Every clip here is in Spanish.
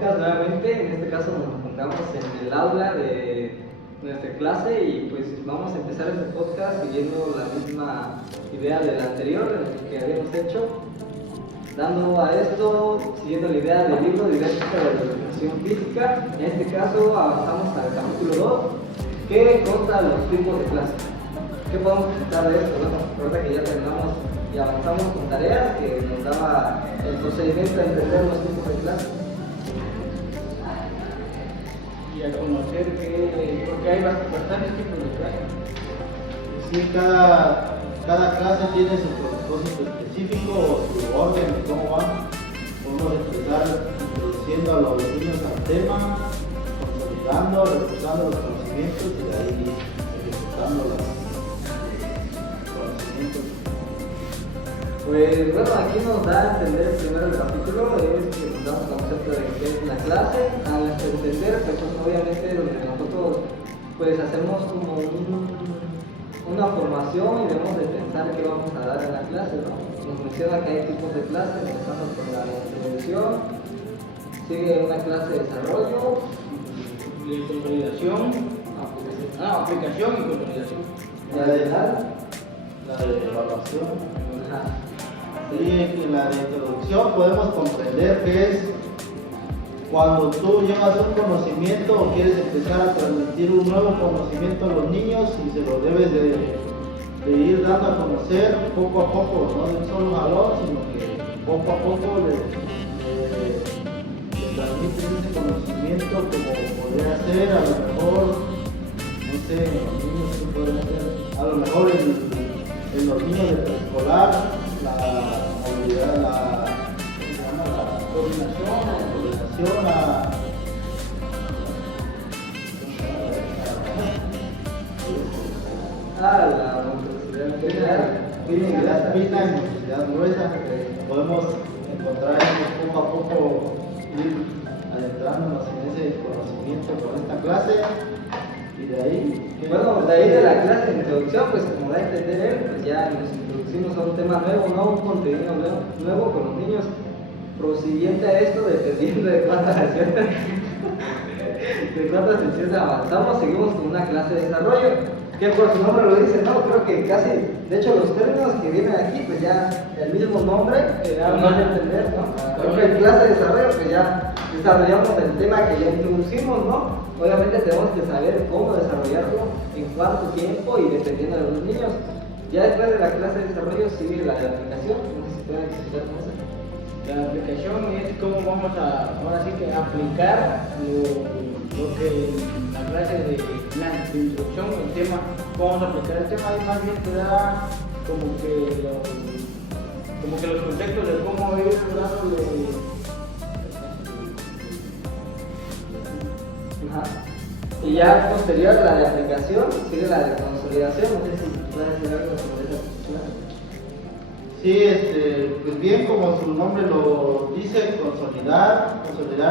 podcast nuevamente. En este caso nos encontramos en el aula de nuestra clase y pues vamos a empezar este podcast siguiendo la misma idea del anterior, en el que habíamos hecho, dando a esto, siguiendo la idea del libro Didáctica de la Educación Física. En este caso avanzamos al capítulo 2, que consta los tipos de clase. ¿Qué podemos comentar de esto? Bueno, ahorita que ya terminamos y avanzamos con tareas que nos daba el procedimiento de entender los tipos de clase. Y a conocer porque hay bastantes tipos de clases. Sí, cada clase tiene su propósito específico o su orden de cómo van. Podemos empezar introduciendo a los niños al tema, consolidando, reforzando los conocimientos y de ahí ejecutando los conocimientos. Pues bueno, aquí nos da a entender primero el capítulo, es que nos da un concepto de qué es la clase. Al entender, pues obviamente donde nosotros pues hacemos como una formación y debemos de pensar qué vamos a dar en la clase, ¿no? Nos menciona que hay tipos de clase, empezando por la introducción, sigue una clase de desarrollo, De consolidación, aplicación y consolidación. la de La de evaluación. Ajá. Sí, en la de introducción podemos comprender que es cuando tú llevas un conocimiento o quieres empezar a transmitir un nuevo conocimiento a los niños y se lo debes de ir dando a conocer poco a poco, no de un solo jalón, sino que poco a poco le transmites ese conocimiento como podría ser a lo mejor, no sé, en los niños que podrían ser, a lo mejor en los niños de preescolar, la movilidad, ¿cómo se llama? La coordinación, la motricidad fina y motricidad gruesa. Podemos encontrar eso poco a poco, ir adentrándonos en ese conocimiento con esta clase y de ahí. Bueno, de ahí de la clase de introducción, pues como da a entender él, pues ya nos introducimos a un tema nuevo, ¿no? Un contenido nuevo con los niños. Prosiguiente a esto, dependiendo de cuántas sesiones avanzamos, seguimos con una clase de desarrollo, que por su nombre lo dice, ¿no? Creo que casi, de hecho los términos que vienen aquí, pues ya el mismo nombre da más a entender, ¿no? Creo que en clase de desarrollo, pues ya desarrollamos el tema que ya introducimos, ¿no? Obviamente tenemos que saber cómo desarrollarlo, en cuánto tiempo y dependiendo de los niños. Ya después de la clase de desarrollo sigue la de aplicación, no sé si pueden explicar con eso. La aplicación es cómo vamos a, ahora sí que aplicar lo que en la clase de introducción, el tema, cómo vamos a aplicar el tema y más bien te da como que los conceptos de cómo ir dándole. Ajá. Y ya posterior a la de aplicación sigue la de consolidación, no sé si puedes decir algo sobre esa clase. Sí, pues bien, como su nombre lo dice, consolidar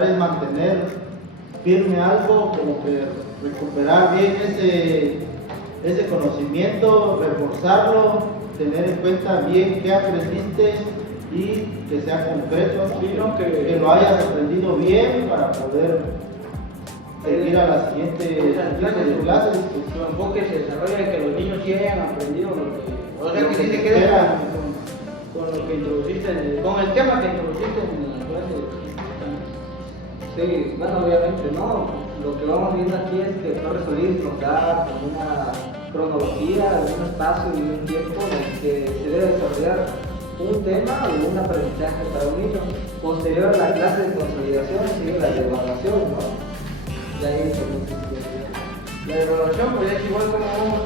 es mantener firme algo, como que recuperar bien ese conocimiento, reforzarlo, tener en cuenta bien qué aprendiste y que sea concreto, ¿no? Sí, ¿no? Que lo hayas aprendido bien para poder seguir a la siguiente de clases. Su enfoque se desarrolla en que los niños sí hayan aprendido o sea, que sí se se queden esperan. con lo que introduciste, con el tema que introduciste en la clase. Sí, bueno, obviamente no. Lo que vamos viendo aquí es que Torres Solís nos da como una cronología, un espacio y un tiempo en el que se debe desarrollar un tema o un aprendizaje para un niño. Posterior a la clase de consolidación sigue la de evaluación, ¿no? Y ahí La evaluación pues es igual como vamos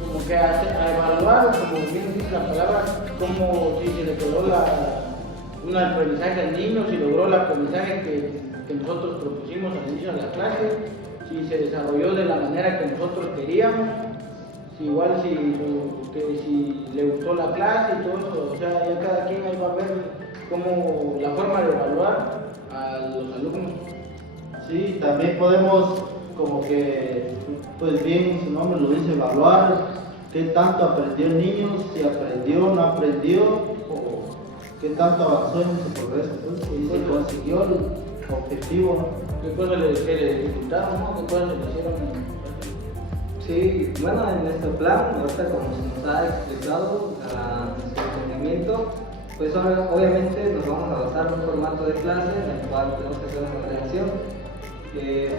como que a evaluar, como bien dice la palabra, como si se le quedó un aprendizaje al niño, si logró el aprendizaje que nosotros propusimos al inicio de la clase, si se desarrolló de la manera que nosotros queríamos, si le gustó la clase y todo eso, o sea, ya cada quien ahí va a ver como la forma de evaluar a los alumnos. Sí, también podemos como que, pues bien su nombre lo dice, evaluar qué tanto aprendió el niño, si aprendió o no aprendió, o qué tanto avanzó en su progreso, pues, y si consiguió el objetivo. ¿Qué cosas le dificultaron, no? ¿Qué cosas le hicieron? Sí, bueno, en nuestro plan, ahorita como se nos ha explicado nuestro entendimiento, pues obviamente nos vamos a basar en un formato de clase en el cual tenemos que hacer una redacción.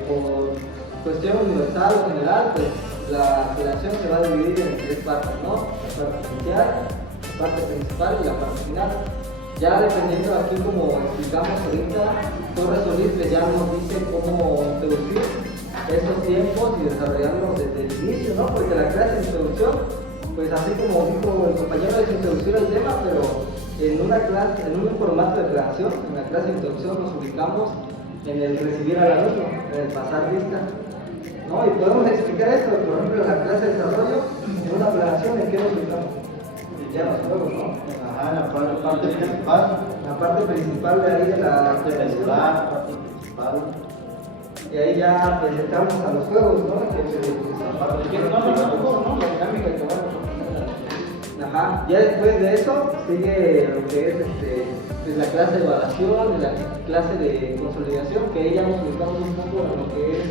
Por cuestión universal o general, pues la redacción se va a dividir en 3 partes, ¿no? La parte inicial, la parte principal y la parte final. Ya dependiendo aquí como explicamos ahorita, Torres Solís pues ya nos dice cómo introducir esos tiempos y desarrollarlos desde el inicio, ¿no? Porque la clase de introducción, pues así como dijo el compañero, es introducir el tema, pero en una clase, en un formato de redacción, en la clase de introducción nos ubicamos en el recibir al alumno, en el pasar lista, ¿no? Y podemos explicar esto, por ejemplo, en la clase de desarrollo, en una planeación, ¿en qué nos ubicamos? Ya los juegos, ¿no? Ajá, la parte principal. La parte principal de ahí de la Parte regular, parte principal. y ahí ya pues entramos a los juegos, ¿no? No, la dinámica que vamos a Ajá, ya después de eso sigue lo que es pues, la clase de evaluación, la clase de consolidación, que ahí ya nos ubicamos un poco en lo que es,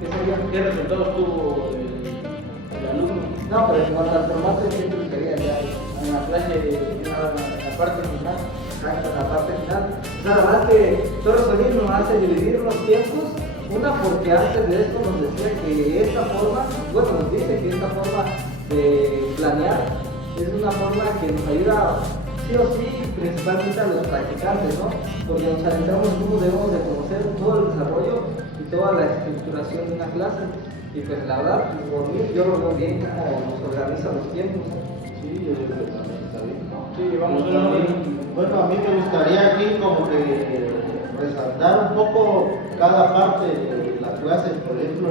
¿qué sería? ¿Qué resultados tuvo el alumno? No, pero en cuanto al formato siempre sería ya En la clase, en la parte final. exacto, en la parte final. O sea, la verdad que Torres Solís nos hace dividir los tiempos, una porque antes de esto nos decía que esta forma, bueno, nos dice que esta forma de planear es una forma que nos ayuda sí o sí, principalmente a los practicantes, ¿no? Porque nos adentramos en cómo debemos de conocer todo el desarrollo y toda la estructuración de una clase. Y pues la verdad, por mí, yo lo veo bien cómo nos organiza los tiempos. Sí, yo creo que también está bien. Sí, vamos Bueno, a ver. bueno, a mí me gustaría aquí como que resaltar un poco cada parte de la clase, por ejemplo,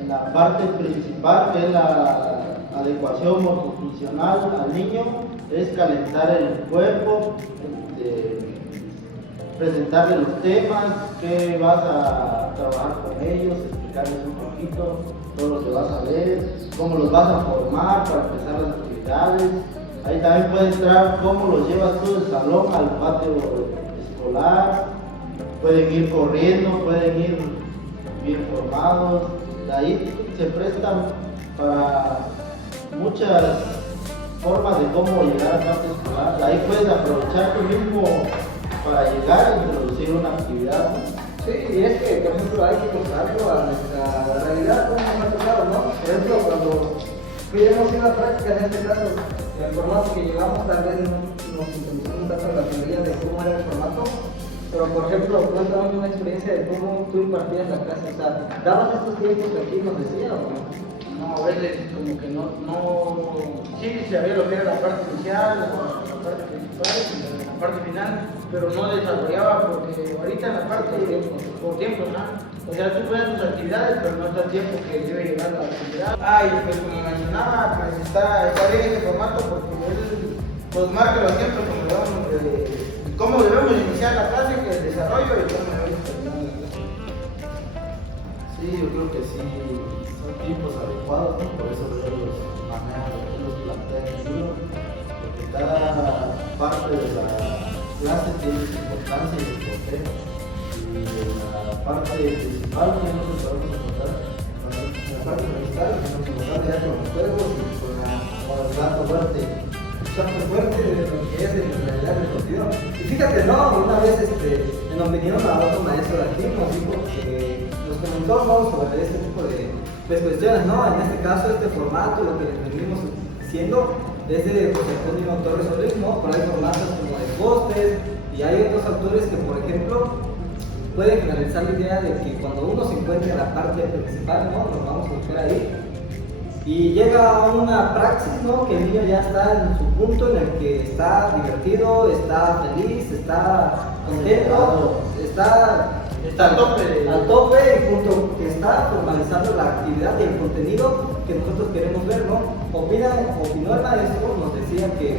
en la parte principal, que es la adecuación motofuncional al niño, es calentar el cuerpo, presentarle los temas, qué vas a trabajar con ellos, explicarles un poquito todo lo que vas a ver, cómo los vas a formar para empezar las actividades. Ahí también puede entrar cómo los llevas tú del salón al patio escolar. Pueden ir corriendo, pueden ir bien formados. De ahí se prestan para muchas formas de cómo llegar al patio escolar. De ahí puedes aprovechar tú mismo para llegar a introducir una actividad, ¿no? Sí, y es que, por ejemplo, hay que contarlo a nuestra realidad, como nos ha tocado, ¿no? Por ejemplo, cuando hemos ido a práctica, en este caso, el formato que llevamos, tal vez no nos introducimos tanto en la teoría de cómo era el formato, pero, por ejemplo, cuéntanos una experiencia de cómo tú impartías la clase, o sea, ¿dabas estos tiempos que aquí nos decía o no? No, a veces como que no, sí se sabía lo que era la parte inicial, la parte principal y la parte final, pero no desarrollaba porque ahorita en la parte por tiempo, ¿no? O sea, tú puedes tus actividades, pero no está el tiempo que debe llevar la actividad. Y pues como mencionaba, pues está bien este formato porque él nos marca los tiempos cómo debemos iniciar la clase, que el desarrollo y cómo debemos terminar la clase. Sí, yo creo que sí, son tiempos adecuados, ¿no? Por eso yo los manejo, los planteo en el libro, porque cada parte de la clase tiene su importancia y su porqué. Y la parte principal que nosotros podemos encontrar, la parte principal que nos encontramos ya con los juegos y con el plato fuerte. Fuerte de lo que es en realidad el contenido. Y fíjate, ¿no? Una vez nos vinieron a otro maestro de aquí, nos dijo que nos comentó, ¿no? Sobre este tipo de pues, cuestiones, ¿no? En este caso, este formato, lo que les venimos diciendo, es de José Antonio Torres Solís, ¿no? Por ahí formatos como de postes, y hay otros autores que, por ejemplo, pueden generalizar la idea de que cuando uno se encuentra en la parte principal, ¿no? Nos vamos a buscar ahí. Y llega a una praxis, ¿no? Que el niño ya está en su punto en el que está divertido, está feliz, está contento, está al tope y punto que está formalizando la actividad y el contenido que nosotros queremos ver, ¿no? Opinó el maestro, nos decía que,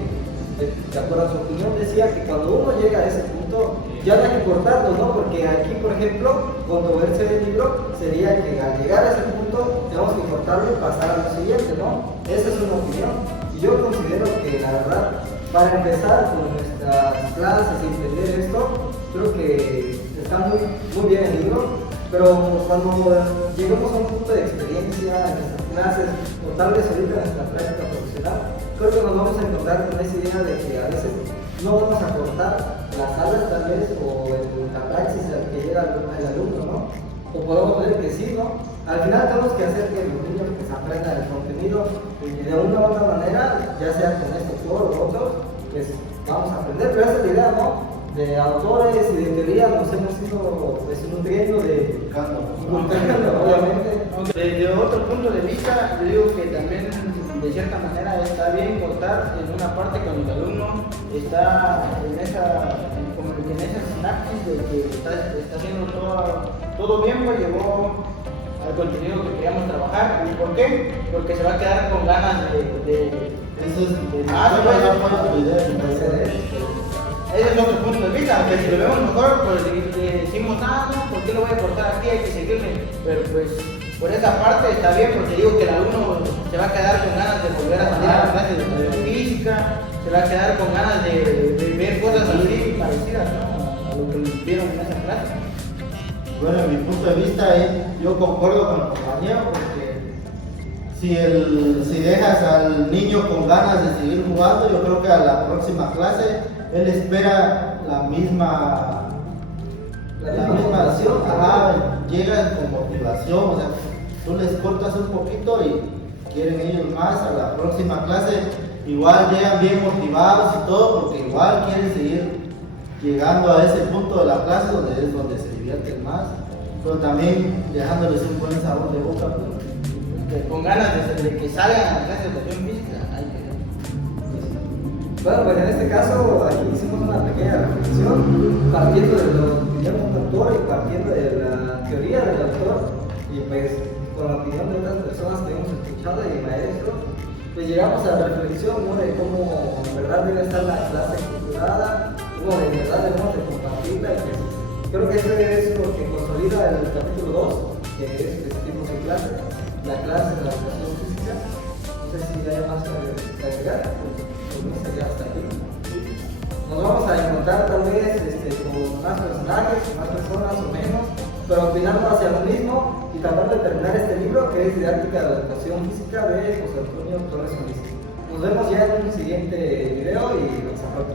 de acuerdo a su opinión, decía que cuando uno llega a ese punto ya no hay que cortarlo, ¿no? Porque aquí, por ejemplo, cuando verse el libro sería que al llegar a ese punto tenemos que cortarlo y pasar a lo siguiente, ¿no? Esa es una opinión. Y yo considero que la verdad para empezar con nuestras clases y entender esto, creo que está muy bien el libro, pero cuando lleguemos a un punto de experiencia en nuestras clases, o tal vez ahorita en nuestra práctica profesional, creo que nos vamos a encontrar con esa idea de que a veces no vamos a cortar las aulas tal vez, o la praxis al que llega el alumno, ¿no? O podemos ver que sí, ¿no? Al final tenemos que hacer que los niños pues, aprendan el contenido y de una u otra manera, ya sea con este foro o otro, pues vamos a aprender. Pero esa es la idea, ¿no? De autores y de teoría nos hemos ido pues, nutriendo de inculcando, obviamente. Desde otro punto de vista, yo digo que también de cierta manera está bien cortar en una parte cuando el alumno está en esa sinapsis de que está haciendo todo bien, pues llegó al contenido que queríamos trabajar. ¿Y por qué? Porque se va a quedar con ganas de más. Ese es otro punto de vista, aunque si lo vemos mejor, pues decimos, no, ¿por qué lo voy a cortar aquí? Hay que seguirle. Pero pues por esa parte está bien, porque digo que el alumno se va a quedar con ganas de volver a salir a las clases de educación física, se va a quedar con ganas de ver cosas así parecidas, ¿no? A lo que vieron en esa clase. Bueno, en mi punto de vista, yo concuerdo con el compañero, porque si dejas al niño con ganas de seguir jugando, yo creo que a la próxima clase él espera la misma motivación, llegan con motivación, o sea, tú les cortas un poquito y quieren ellos más. A la próxima clase igual llegan bien motivados y todo, porque igual quieren seguir llegando a ese punto de la clase donde es donde se divierten más, pero también dejándoles un buen sabor de boca, pues. Con ganas de que salgan a la clase de educación física. Bueno, pues en este caso aquí hicimos una pequeña reflexión partiendo de lo que opinión del autor y partiendo de la teoría del autor, y pues con la opinión de otras personas que hemos escuchado y maestros, pues llegamos a la reflexión, ¿no? De cómo en verdad debe estar la clase estructurada, cómo en verdad debemos de compartirla, y pues creo que este es lo que consolida el capítulo 2, que es tipos de clase, la clase de la educación física. No sé si hay más que agregar. Sería hasta aquí. Nos vamos a encontrar tal vez con más personajes, más personas o menos, pero opinando hacia lo mismo y tratando de terminar este libro que es Didáctica de la Educación Física de José Antonio Torres Solís. Nos vemos ya en un siguiente video y hasta pronto.